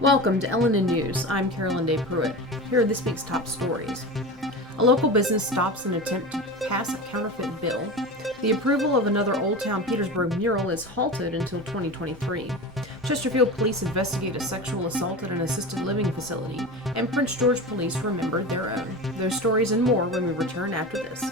Welcome to LNN News. I'm Carolyn Day Pruitt. Here are this week's top stories. A local business stops an attempt to pass a counterfeit bill. The approval of another Old Town Petersburg mural is halted until 2023. Chesterfield police investigate a sexual assault at an assisted living facility, and Prince George police remembered their own. Those stories and more when we return after this.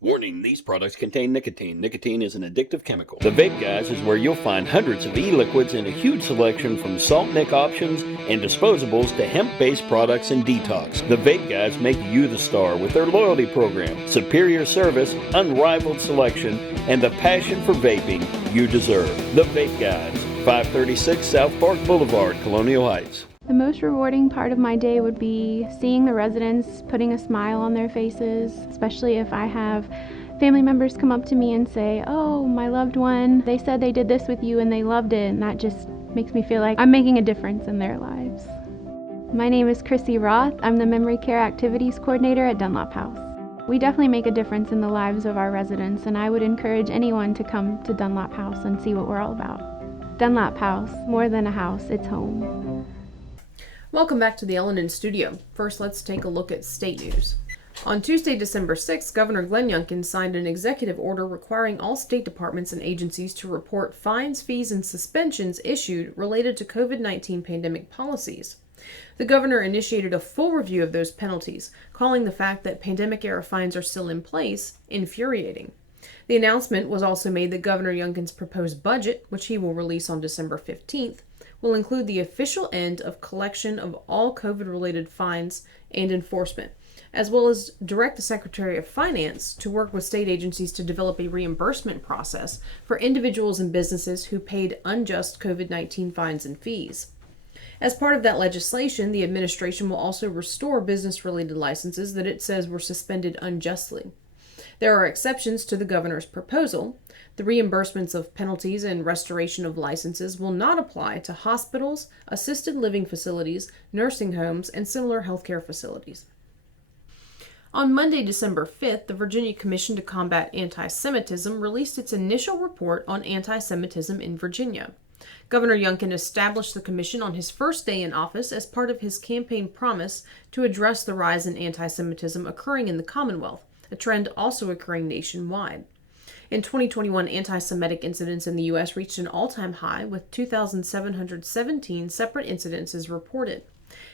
Warning, these products contain nicotine. Nicotine is an addictive chemical. The Vape Guys is where you'll find hundreds of e-liquids and a huge selection from salt nic options and disposables to hemp-based products and detox. The Vape Guys make you the star with their loyalty program, superior service, unrivaled selection, and the passion for vaping you deserve. The Vape Guys, 536 South Park Boulevard, Colonial Heights. The most rewarding part of my day would be seeing the residents putting a smile on their faces, especially if I have family members come up to me and say, "Oh, my loved one, they said they did this with you and they loved it," and that just makes me feel like I'm making a difference in their lives. My name is Chrissy Roth. I'm the Memory Care Activities Coordinator at Dunlop House. We definitely make a difference in the lives of our residents, and I would encourage anyone to come to Dunlop House and see what we're all about. Dunlop House, more than a house, it's home. Welcome back to the LNN studio. First, let's take a look at state news. On Tuesday, December 6th, Governor Glenn Youngkin signed an executive order requiring all state departments and agencies to report fines, fees, and suspensions issued related to COVID-19 pandemic policies. The governor initiated a full review of those penalties, calling the fact that pandemic-era fines are still in place infuriating. The announcement was also made that Governor Youngkin's proposed budget, which he will release on December 15th, will include the official end of collection of all COVID-related fines and enforcement, as well as direct the Secretary of Finance to work with state agencies to develop a reimbursement process for individuals and businesses who paid unjust COVID-19 fines and fees. As part of that legislation, the administration will also restore business-related licenses that it says were suspended unjustly. There are exceptions to the governor's proposal. The reimbursements of penalties and restoration of licenses will not apply to hospitals, assisted living facilities, nursing homes, and similar healthcare facilities. On Monday, December 5th, the Virginia Commission to Combat Anti-Semitism released its initial report on anti-Semitism in Virginia. Governor Youngkin established the commission on his first day in office as part of his campaign promise to address the rise in anti-Semitism occurring in the Commonwealth, a trend also occurring nationwide. In 2021, anti-Semitic incidents in the U.S. reached an all-time high, with 2,717 separate incidences reported.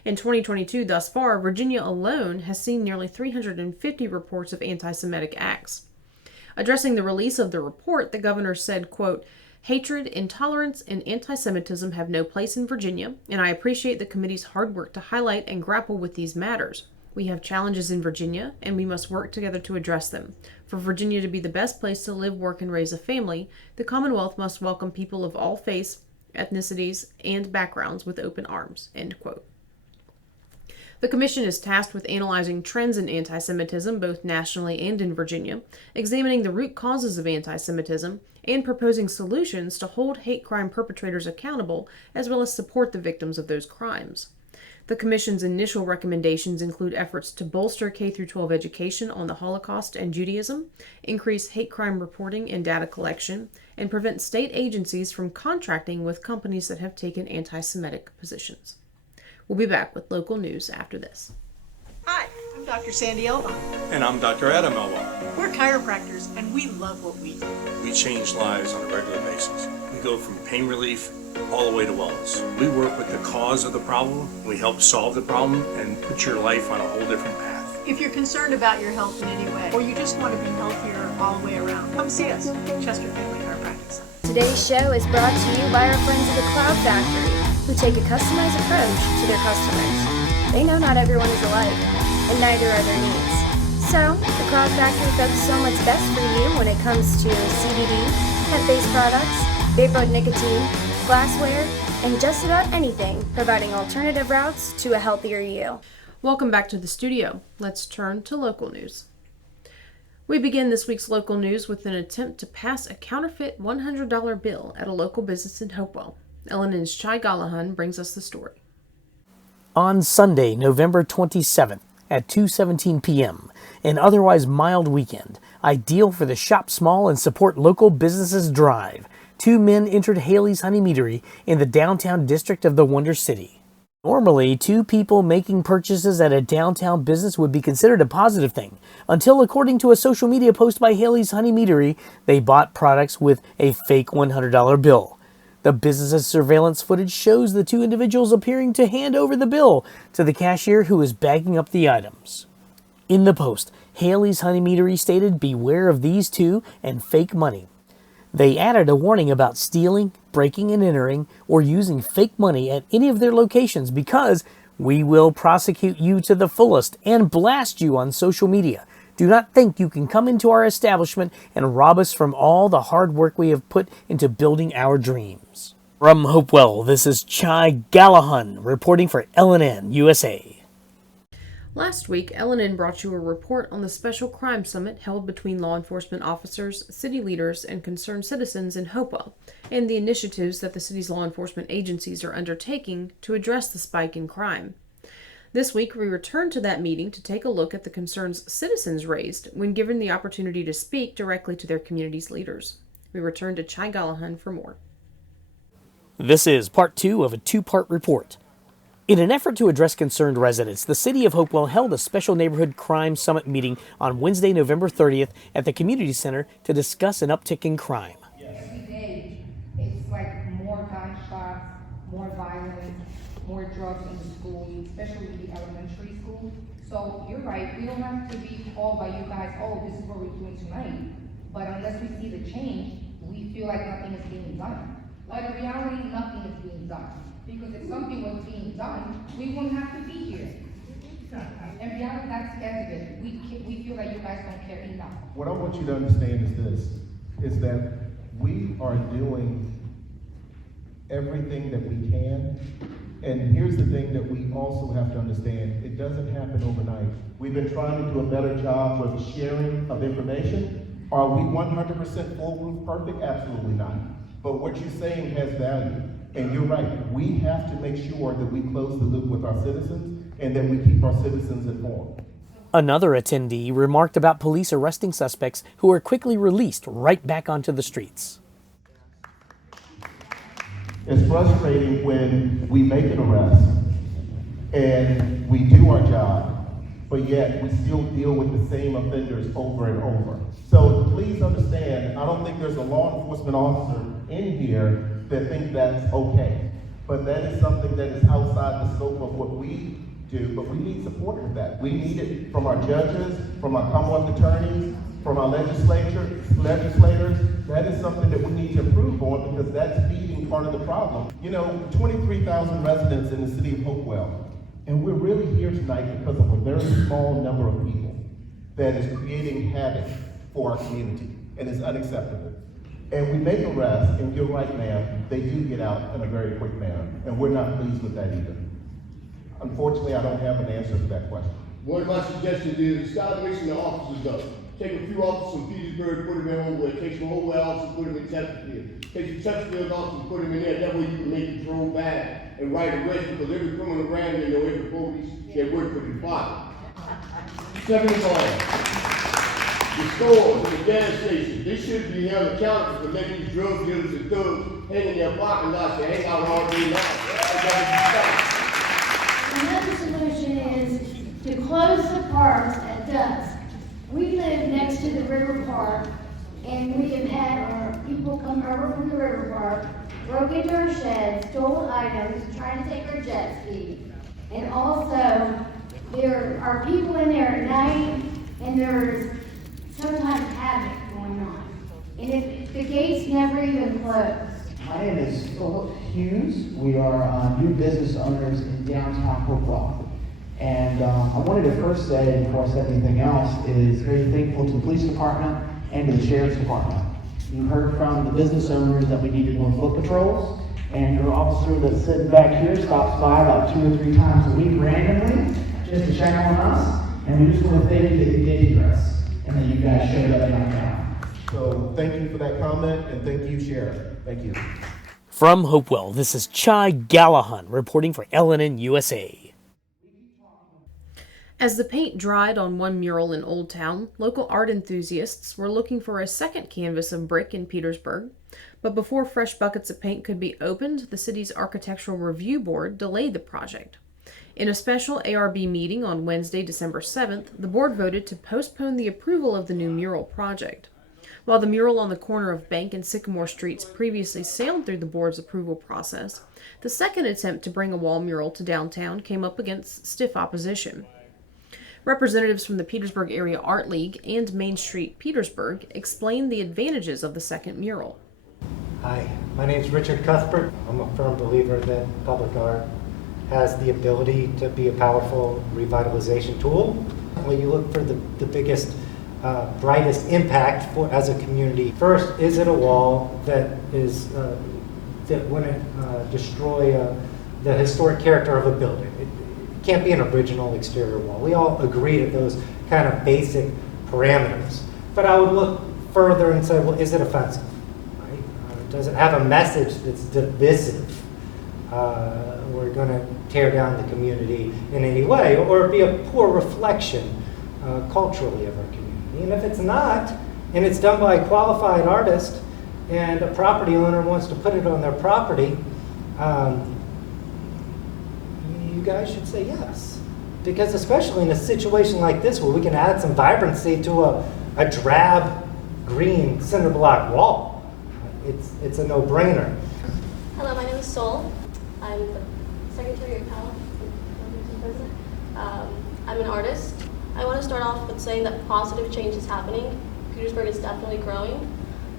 In 2022, thus far, Virginia alone has seen nearly 350 reports of anti-Semitic acts. Addressing the release of the report, the governor said, quote, "Hatred, intolerance, and anti-Semitism have no place in Virginia, and I appreciate the committee's hard work to highlight and grapple with these matters. We have challenges in Virginia, and we must work together to address them. For Virginia to be the best place to live, work, and raise a family, the Commonwealth must welcome people of all faiths, ethnicities, and backgrounds with open arms." End quote. The commission is tasked with analyzing trends in anti-Semitism, both nationally and in Virginia, examining the root causes of anti-Semitism, and proposing solutions to hold hate crime perpetrators accountable, as well as support the victims of those crimes. The Commission's initial recommendations include efforts to bolster K-12 education on the Holocaust and Judaism, increase hate crime reporting and data collection, and prevent state agencies from contracting with companies that have taken anti-Semitic positions. We'll be back with local news after this. Hi, I'm Dr. Sandy Elba. And I'm Dr. Adam Elba. We're chiropractors and we love what we do. We change lives on a regular basis. We go from pain relief all the way to wellness. We work with the cause of the problem, we help solve the problem, and put your life on a whole different path. If you're concerned about your health in any way, or you just want to be healthier all the way around, come see us, Chester Family Chiropractic Center. Today's show is brought to you by our friends at the Cloud Factory, who take a customized approach to their customers. They know not everyone is alike, and neither are their needs. So, the Cloud Factory focuses on what's best for you when it comes to CBD, hemp-based products, vapor nicotine, glassware, and just about anything, providing alternative routes to a healthier you. Welcome back to the studio. Let's turn to local news. We begin this week's local news with an attempt to pass a counterfeit $100 bill at a local business in Hopewell. LNN's Chai Gallahan brings us the story. On Sunday, November 27th, at 2:17 p.m., an otherwise mild weekend, ideal for the Shop Small and Support Local Businesses drive. Two men entered Haley's Honey Meadery in the downtown district of the Wonder City. Normally, two people making purchases at a downtown business would be considered a positive thing, until, according to a social media post by Haley's Honey Meadery, they bought products with a fake $100 bill. The business's surveillance footage shows the two individuals appearing to hand over the bill to the cashier who is bagging up the items. In the post, Haley's Honey Meadery stated, "Beware of these two and fake money." They added a warning about stealing, breaking and entering, or using fake money at any of their locations because we will prosecute you to the fullest and blast you on social media. Do not think you can come into our establishment and rob us from all the hard work we have put into building our dreams. From Hopewell, this is Chai Gallahan reporting for LNN USA. Last week, LNN brought you a report on the Special Crime Summit held between law enforcement officers, city leaders, and concerned citizens in Hopewell, and the initiatives that the city's law enforcement agencies are undertaking to address the spike in crime. This week, we returned to that meeting to take a look at the concerns citizens raised when given the opportunity to speak directly to their community's leaders. We return to Chai Gallahan for more. This is part 2 of a 2-part report. In an effort to address concerned residents, the City of Hopewell held a special neighborhood crime summit meeting on Wednesday, November 30th at the Community Center to discuss an uptick in crime. Every day, it's like more gunshots, more violence, more drugs in the schools, especially the elementary school. So you're right, we don't have to be called by you guys, oh, this is what we're doing tonight. But unless we see the change, we feel like nothing is being done. But in reality, nothing is being done. Because if something was being done, we wouldn't have to be here. In reality, that's evident. We feel like you guys don't care enough. What I want you to understand is this, is that we are doing everything that we can. And here's the thing that we also have to understand, it doesn't happen overnight. We've been trying to do a better job with sharing of information. Are we 100% foolproof perfect? Absolutely not. But what you're saying has value. And you're right, we have to make sure that we close the loop with our citizens and that we keep our citizens informed. Another attendee remarked about police arresting suspects who were quickly released right back onto the streets. It's frustrating when we make an arrest and we do our job, but yet we still deal with the same offenders over and over. So please understand, I don't think there's a law enforcement officer in here that think that's okay. But that is something that is outside the scope of what we do, but we need support with that. We need it from our judges, from our Commonwealth attorneys, from our legislators. That is something that we need to improve on because that's feeding part of the problem. You know, 23,000 residents in the city of Hopewell, and we're really here tonight because of a very small number of people that is creating havoc for our community, and it's unacceptable. And we make arrests, and you're right, ma'am, they do get out in a very quick manner, and we're not pleased with that either. Unfortunately, I don't have an answer to that question. One of my suggestions is stop mixing the officers up. Take a few officers from Petersburg, put them in Hopewell. Take some Hopewell officers, put them in Chesterfield. Take some Chesterfield officers, put them in there. That way you can make the patrol back and write arrests because every criminal around here know every police that work for the department. Second of all, the stores, the gas stations, they should be held accountable for letting these drug dealers and thugs hang in their parking lots and hang out all day long. Another solution is to close the parks at dusk. We live next to the river park, and we have had our people come over from the river park, broke into our sheds, stole items, trying to take our jet ski. And also, there are people in there at night, and there's sometimes havoc going on. And if the gates never even close. My name is Philip Hughes. We are new business owners in downtown Hopewell. And I wanted to first say, before I said anything else, is very thankful to the police department and to the sheriff's department. You heard from the business owners that we needed more foot patrols, and your officer that's sitting back here stops by about 2 or 3 times a week randomly just to check on us. And we just want to thank you that you did hear us and that you guys showed up downtown. So thank you for that comment, and thank you, Sheriff. Thank you. From Hopewell, this is Chai Gallahan reporting for LNN USA. As the paint dried on one mural in Old Town, local art enthusiasts were looking for a second canvas of brick in Petersburg. But before fresh buckets of paint could be opened, the city's Architectural Review Board delayed the project. In a special ARB meeting on Wednesday, December 7th, the board voted to postpone the approval of the new mural project. While the mural on the corner of Bank and Sycamore Streets previously sailed through the board's approval process, the second attempt to bring a wall mural to downtown came up against stiff opposition. Representatives from the Petersburg Area Art League and Main Street Petersburg explained the advantages of the second mural. Hi, my name is Richard Cuthbert. I'm a firm believer that public art has the ability to be a powerful revitalization tool. When you look for the biggest, brightest impact as a community, first, is it a wall that wouldn't destroy the historic character of a building? It can't be an original exterior wall. We all agree to those kind of basic parameters. But I would look further and say, well, is it offensive? Right? Does it have a message that's divisive? We're going to tear down the community in any way, or be a poor reflection culturally of our community. And if it's not, and it's done by a qualified artist, and a property owner wants to put it on their property, you guys should say yes. Because especially in a situation like this where we can add some vibrancy to a drab green cinder block wall, it's a no-brainer. Hello, my name is Sol. I'm the Secretary of Talent and President. I'm an artist. I want to start off with saying that positive change is happening. Petersburg is definitely growing.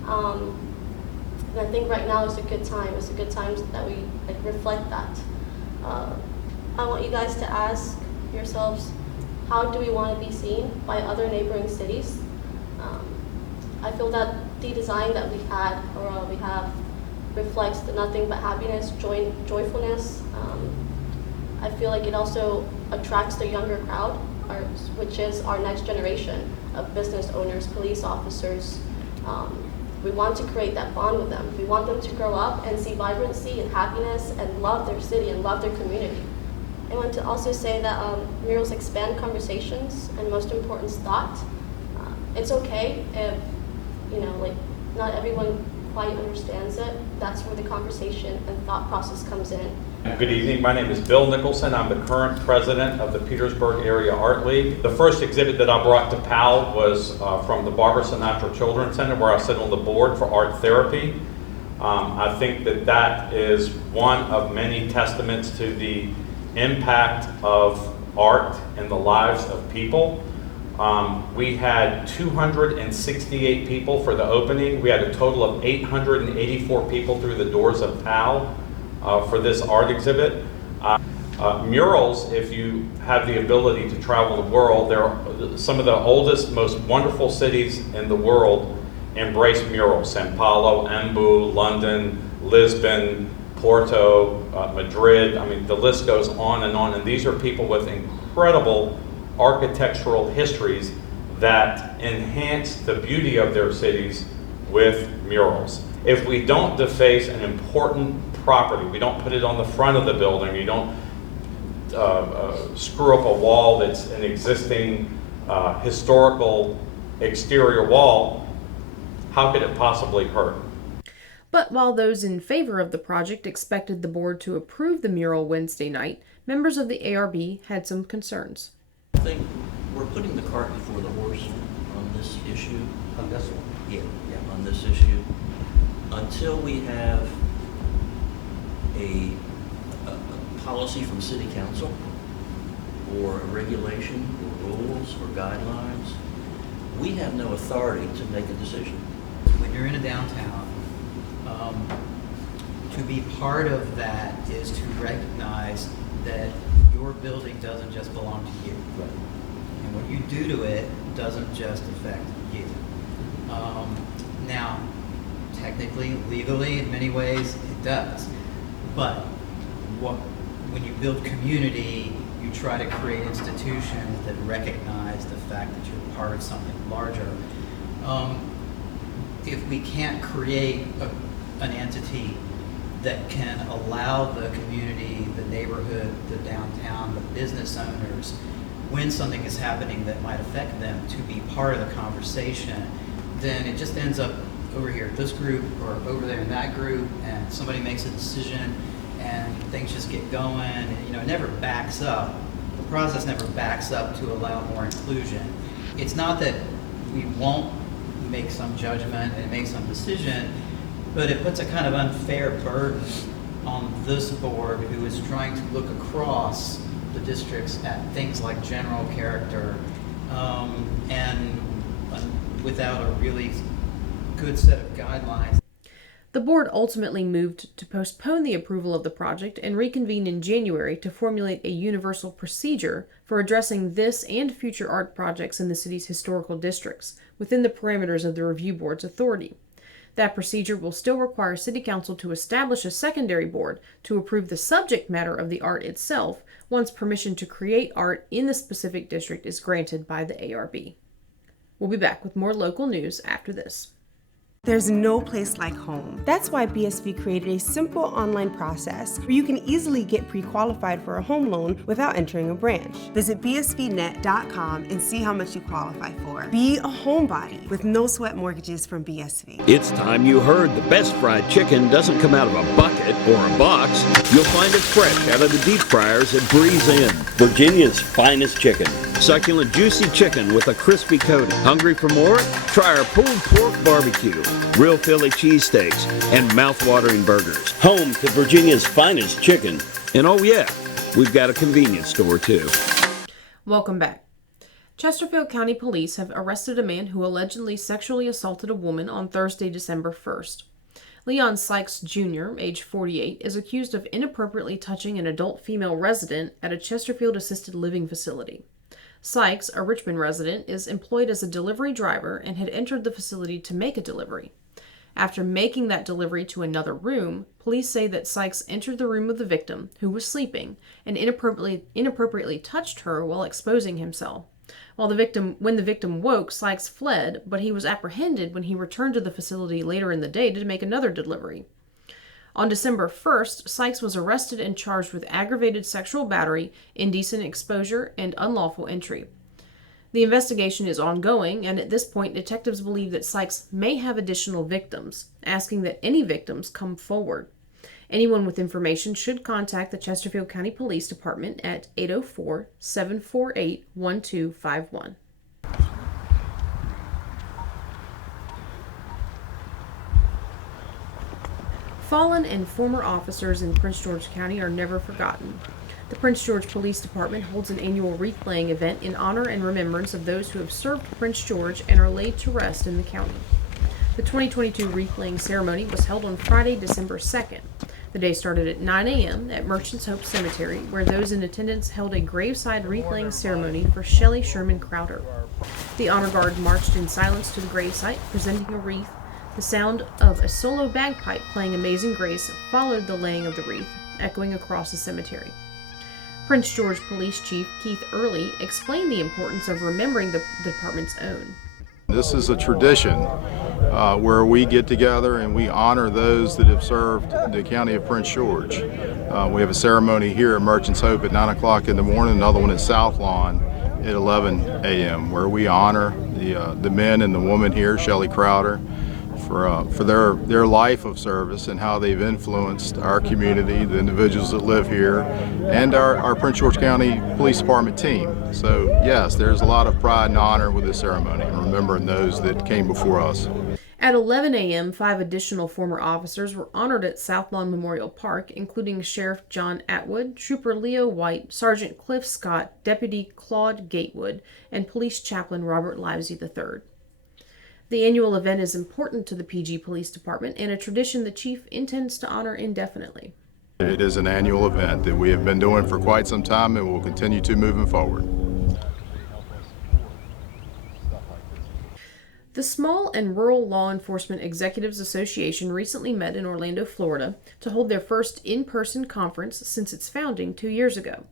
And I think right now is a good time. It's a good time that we reflect that. I want you guys to ask yourselves, how do we want to be seen by other neighboring cities? I feel that the design that we have reflects the nothing but happiness, joyfulness. I feel like it also attracts the younger crowd, which is our next generation of business owners, police officers. We want to create that bond with them. We want them to grow up and see vibrancy and happiness and love their city and love their community. I want to also say that murals expand conversations and, most important, thought. It's okay if, not everyone quite understands it. That's where the conversation and thought process comes in. Good evening, my name is Bill Nicholson. I'm the current president of the Petersburg Area Art League. The first exhibit that I brought to PAL was from the Barbara Sinatra Children's Center, where I sit on the board for art therapy. I think that is one of many testaments to the impact of art in the lives of people. We had 268 people for the opening. We had a total of 884 people through the doors of PAL for this art exhibit. Murals, if you have the ability to travel the world, they're some of the oldest, most wonderful cities in the world embrace murals. São Paulo, Embu, London, Lisbon, Porto, Madrid. I mean, the list goes on, and these are people with incredible architectural histories that enhance the beauty of their cities with murals. If we don't deface an important property, we don't put it on the front of the building, you don't screw up a wall that's an existing historical exterior wall, how could it possibly hurt? But while those in favor of the project expected the board to approve the mural Wednesday night, members of the ARB had some concerns. I think we're putting the cart before the horse on this issue. On this one? Yeah, on this issue. Until we have a policy from City Council or a regulation or rules or guidelines, we have no authority to make a decision. When you're in a downtown, to be part of that is to recognize that your building doesn't just belong to you. Right. And what you do to it doesn't just affect you. Now, technically, legally, in many ways, it does. But when you build community, you try to create institutions that recognize the fact that you're part of something larger. If we can't create an entity that can allow the community, the neighborhood, the downtown, the business owners when something is happening that might affect them to be part of the conversation, then it just ends up over here at this group or over there in that group, and somebody makes a decision and things just get going. It never backs up. The process never backs up to allow more inclusion. It's not that we won't make some judgment and make some decision, but it puts a kind of unfair burden on this board who is trying to look across the districts at things like general character and without a really good set of guidelines. The board ultimately moved to postpone the approval of the project and reconvene in January to formulate a universal procedure for addressing this and future art projects in the city's historical districts within the parameters of the review board's authority. That procedure will still require City Council to establish a secondary board to approve the subject matter of the art itself once permission to create art in the specific district is granted by the ARB. We'll be back with more local news after this. There's no place like home. That's why BSV created a simple online process where you can easily get pre-qualified for a home loan without entering a branch. Visit bsvnet.com and see how much you qualify for. Be a homebody with no sweat mortgages from BSV. It's time you heard the best fried chicken doesn't come out of a bucket or a box. You'll find it fresh out of the deep fryers at Breeze Inn. Virginia's finest chicken. Succulent, juicy chicken with a crispy coating. Hungry for more? Try our pulled pork barbecue, real Philly cheesesteaks, and mouth-watering burgers. Home to Virginia's finest chicken. And oh yeah, we've got a convenience store too. Welcome back. Chesterfield County Police have arrested a man who allegedly sexually assaulted a woman on Thursday, December 1st. Leon Sykes Jr., age 48, is accused of inappropriately touching an adult female resident at a Chesterfield assisted living facility. Sykes, a Richmond resident, is employed as a delivery driver and had entered the facility to make a delivery. After making that delivery to another room, police say that Sykes entered the room of the victim, who was sleeping, and inappropriately touched her while exposing himself. When the victim woke, Sykes fled, but he was apprehended when he returned to the facility later in the day to make another delivery. On December 1st, Sykes was arrested and charged with aggravated sexual battery, indecent exposure, and unlawful entry. The investigation is ongoing, and at this point, detectives believe that Sykes may have additional victims, asking that any victims come forward. Anyone with information should contact the Chesterfield County Police Department at 804-748-1251. Fallen and former officers in Prince George County are never forgotten. The Prince George Police Department holds an annual wreath-laying event in honor and remembrance of those who have served Prince George and are laid to rest in the county. The 2022 wreath-laying ceremony was held on Friday, December 2nd. The day started at 9 a.m. at Merchants Hope Cemetery, where those in attendance held a graveside wreath-laying ceremony for Shelley Sherman Crowder. The honor guard marched in silence to the gravesite, presenting a wreath. The sound of a solo bagpipe playing Amazing Grace followed the laying of the wreath, echoing across the cemetery. Prince George Police Chief Keith Early explained the importance of remembering the department's own. This is a tradition where we get together and we honor those that have served the county of Prince George. We have a ceremony here at Merchants Hope at 9 o'clock in the morning, another one at South Lawn at 11 a.m. where we honor the men and the women here, Shelley Crowder, for their life of service and how they've influenced our community, the individuals that live here, and our Prince George County Police Department team. So yes, there's a lot of pride and honor with this ceremony and remembering those that came before us. At 11 a.m., 5 additional former officers were honored at South Lawn Memorial Park, including Sheriff John Atwood, Trooper Leo White, Sergeant Cliff Scott, Deputy Claude Gatewood, and Police Chaplain Robert Livesey III. The annual event is important to the PG Police Department and a tradition the Chief intends to honor indefinitely. It is an annual event that we have been doing for quite some time and will continue to moving forward. The Small and Rural Law Enforcement Executives Association recently met in Orlando, Florida, to hold their first in-person conference since its founding 2 years ago.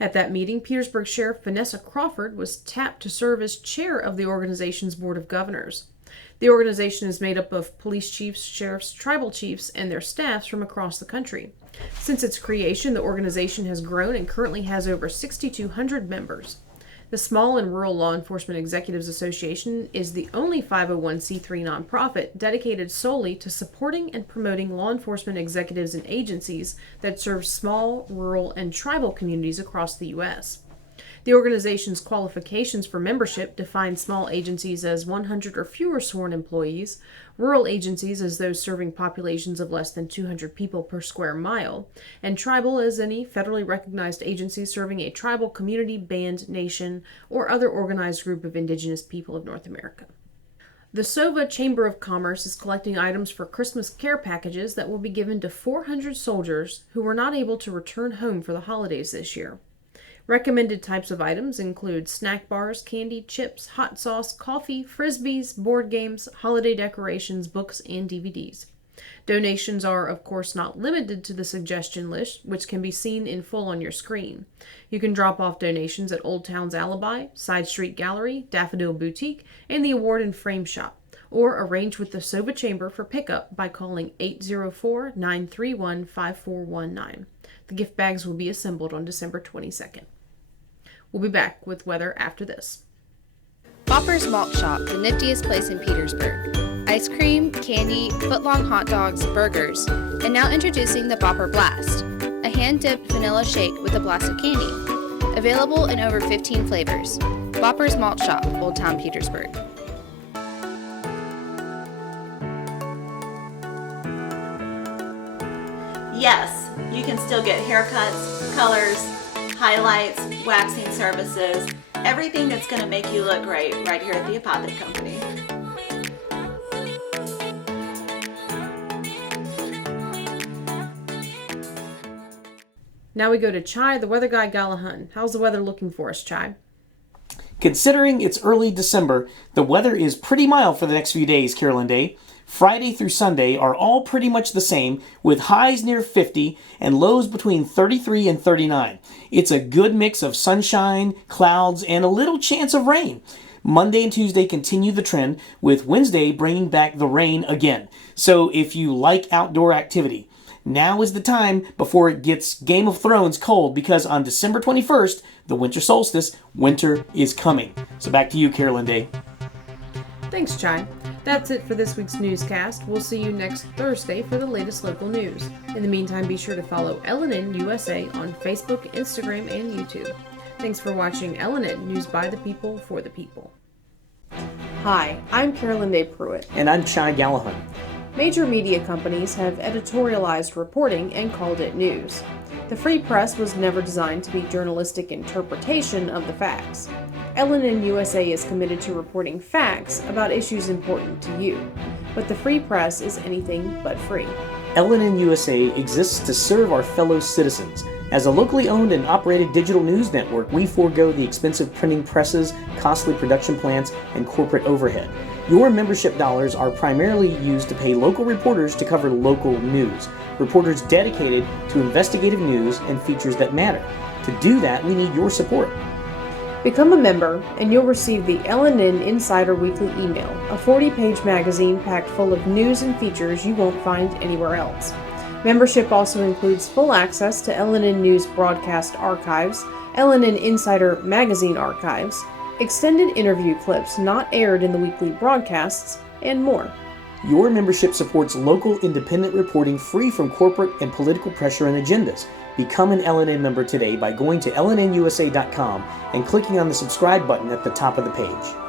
At that meeting, Petersburg Sheriff Vanessa Crawford was tapped to serve as chair of the organization's Board of Governors. The organization is made up of police chiefs, sheriffs, tribal chiefs, and their staffs from across the country. Since its creation, the organization has grown and currently has over 6,200 members. The Small and Rural Law Enforcement Executives Association is the only 501c3 nonprofit dedicated solely to supporting and promoting law enforcement executives and agencies that serve small, rural, and tribal communities across the U.S. The organization's qualifications for membership define small agencies as 100 or fewer sworn employees, rural agencies as those serving populations of less than 200 people per square mile, and tribal as any federally recognized agency serving a tribal community, band, nation, or other organized group of indigenous people of North America. The SOVA Chamber of Commerce is collecting items for Christmas care packages that will be given to 400 soldiers who were not able to return home for the holidays this year. Recommended types of items include snack bars, candy, chips, hot sauce, coffee, frisbees, board games, holiday decorations, books, and DVDs. Donations are, of course, not limited to the suggestion list, which can be seen in full on your screen. You can drop off donations at Old Town's Alibi, Side Street Gallery, Daffodil Boutique, and the Award and Frame Shop, or arrange with the SOVA Chamber for pickup by calling 804-931-5419. The gift bags will be assembled on December 22nd. We'll be back with weather after this. Bopper's Malt Shop, the niftiest place in Petersburg. Ice cream, candy, footlong hot dogs, burgers, and now introducing the Bopper Blast, a hand-dipped vanilla shake with a blast of candy. Available in over 15 flavors. Bopper's Malt Shop, Old Town Petersburg. Yes, you can still get haircuts, colors, highlights, waxing services, everything that's going to make you look great right here at the Apothic Company. Now we go to Chai, the weather guy Galahun. How's the weather looking for us, Chai? Considering it's early December, the weather is pretty mild for the next few days, Carolyn Day. Friday through Sunday are all pretty much the same, with highs near 50 and lows between 33 and 39. It's a good mix of sunshine, clouds, and a little chance of rain. Monday and Tuesday continue the trend, with Wednesday bringing back the rain again. So if you like outdoor activity, now is the time before it gets Game of Thrones cold, because on December 21st, the winter solstice, winter is coming. So back to you, Carolyn Day. Thanks, Chai. That's it for this week's newscast. We'll see you next Thursday for the latest local news. In the meantime, be sure to follow LNN USA on Facebook, Instagram, and YouTube. Thanks for watching LNN News by the People for the People. Hi, I'm Carolyn Day Pruitt. And I'm Chai Galahun. Major media companies have editorialized reporting and called it news. The free press was never designed to be journalistic interpretation of the facts. LNN USA is committed to reporting facts about issues important to you, but the free press is anything but free. LNN USA exists to serve our fellow citizens. As a locally owned and operated digital news network, we forego the expensive printing presses, costly production plants, and corporate overhead. Your membership dollars are primarily used to pay local reporters to cover local news. Reporters dedicated to investigative news and features that matter. To do that, we need your support. Become a member, and you'll receive the LNN Insider Weekly Email, a 40-page magazine packed full of news and features you won't find anywhere else. Membership also includes full access to LNN News broadcast archives, LNN Insider magazine archives, extended interview clips not aired in the weekly broadcasts, and more. Your membership supports local independent reporting free from corporate and political pressure and agendas. Become an LNN member today by going to LNNusa.com and clicking on the subscribe button at the top of the page.